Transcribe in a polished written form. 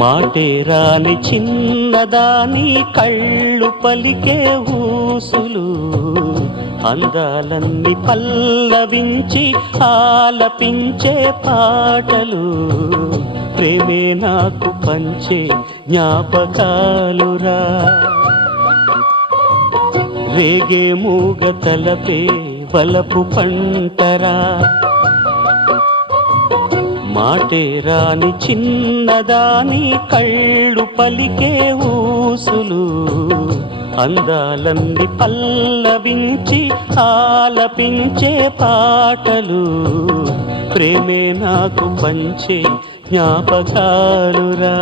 మాటే రాని చిన్నదాని కళ్ళు పలికే ఊసులు, అందాలన్నీ పల్లవించి ఆలపించే పాటలు, ప్రేమే నాకు పంచే జ్ఞాపకాలురా. రేగే మూగ తలపే వలపు పంటరా. మాటే రాని చిన్నదాని కళ్ళు పలికే ఊసులు, అందాలన్నీ పల్లవించి ఆలపించే పాటలు, ప్రేమే నాకు పంచే జ్ఞాపకాలురా.